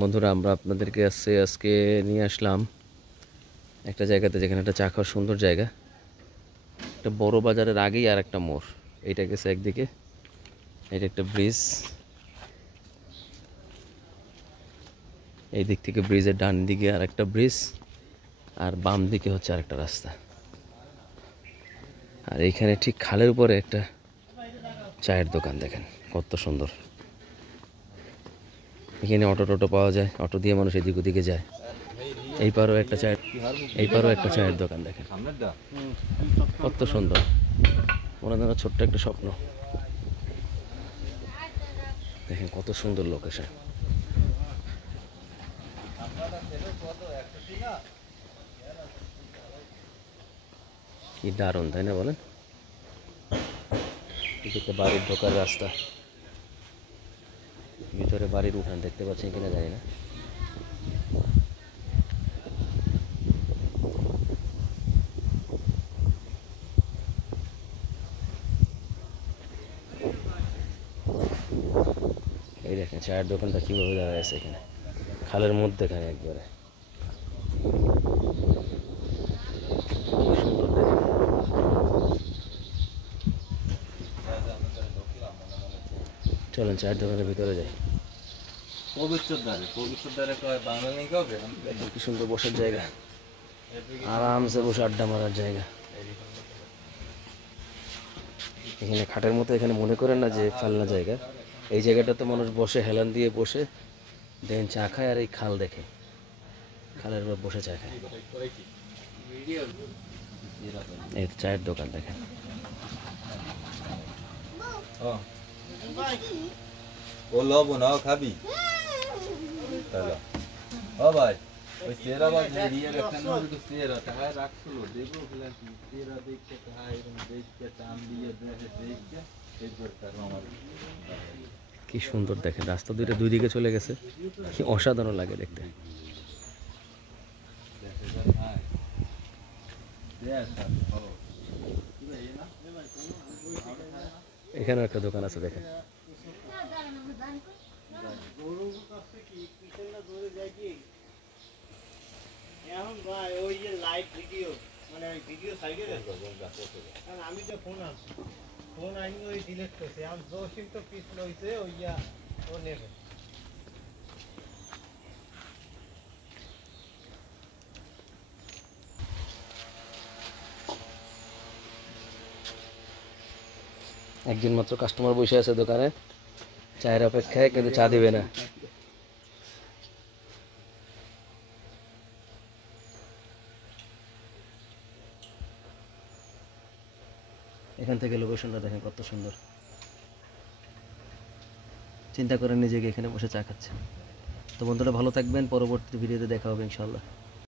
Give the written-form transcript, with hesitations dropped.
বন্ধুরা, আমরা আপনাদেরকে আজকে নিয়ে আসলাম একটা জায়গাতে, যেখানে একটা চা খাওয়ার সুন্দর জায়গা। একটা বড় বাজারের আগেই আর একটা মোড়। এইটা গেছে একদিকে, এটা একটা ব্রিজ। এই দিক থেকে ব্রিজের ডান দিকে আর একটা ব্রিজ, আর বাম দিকে হচ্ছে আরেকটা রাস্তা। আর এইখানে ঠিক খালের উপরে একটা চায়ের দোকান, দেখেন কত সুন্দর। এখানে অটো টোটো পাওয়া যায়, অটো দিয়ে মানুষ এদিক ওদিকে যায়। এই পারও একটা চায়ের দোকান, দেখেন কত সুন্দর। মনে হয় ছোট্ট একটা স্বপ্ন। দেখেন কত সুন্দর লোকেশন। কি দারুণ, তাই না বলেন? একটা বাড়ির ঢোকার রাস্তা, ভিতরে বাড়ির উঠান দেখতে পাচ্ছেন কিনা জানি না। এই দেখেন চায়ের দোকানটা কিভাবে দাঁড়ায় আছে এখানে, খালের মধ্যে, এখানে একবারে সুন্দর। দেখেন চলেন চায়ের দোকানের ভিতরে যাই। কি সুন্দর বসার জায়গা, আরামসে বসে আড্ডা মারার জায়গা। এখানে খাটের মতো, এখানে মনে করেন না যে ফেলনা জায়গা। এই জায়গাটাতে মানুষ বসে, হেলান দিয়ে বসে দেখেন চা খায়, আর এই খাল দেখে, খালের উপর বসে চা খায়। এই চায়ের দোকান দেখেন। খাবি ভাই, ওই চেহারা বা চেহারা তাহায় রাখছিল, দেখবো চেহারা দেখতে তাহায় এরকম দেখতে টান দিয়ে দেখতে আমার। কি সুন্দর দেখেন, রাস্তা দুইটা দুই দিকে চলে গেছে, কি অসাধারণ লাগে দেখতে। এখানেও একটা দোকান আছে, দেখেন এখন ভাই ওই যে লাইভ ভিডিও, মানে ভিডিও সাইডে কারণ আমি তো ফোন আইনি ওই ডিলিট করছে। এখন জোশিম তো পিস লইছে ওই ও নেবে। একজন মাত্র কাস্টমার বসে আছে দোকানে চায়ের অপেক্ষায়, কিন্তু চা দিবে না। এখান থেকে লোকেশনটা দেখেন কত সুন্দর। চিন্তা করেন নিজেকে এখানে বসে চা খাচ্ছে। তো বন্ধুরা, ভালো থাকবেন, পরবর্তী ভিডিওতে দেখা হবে ইনশাল্লাহ।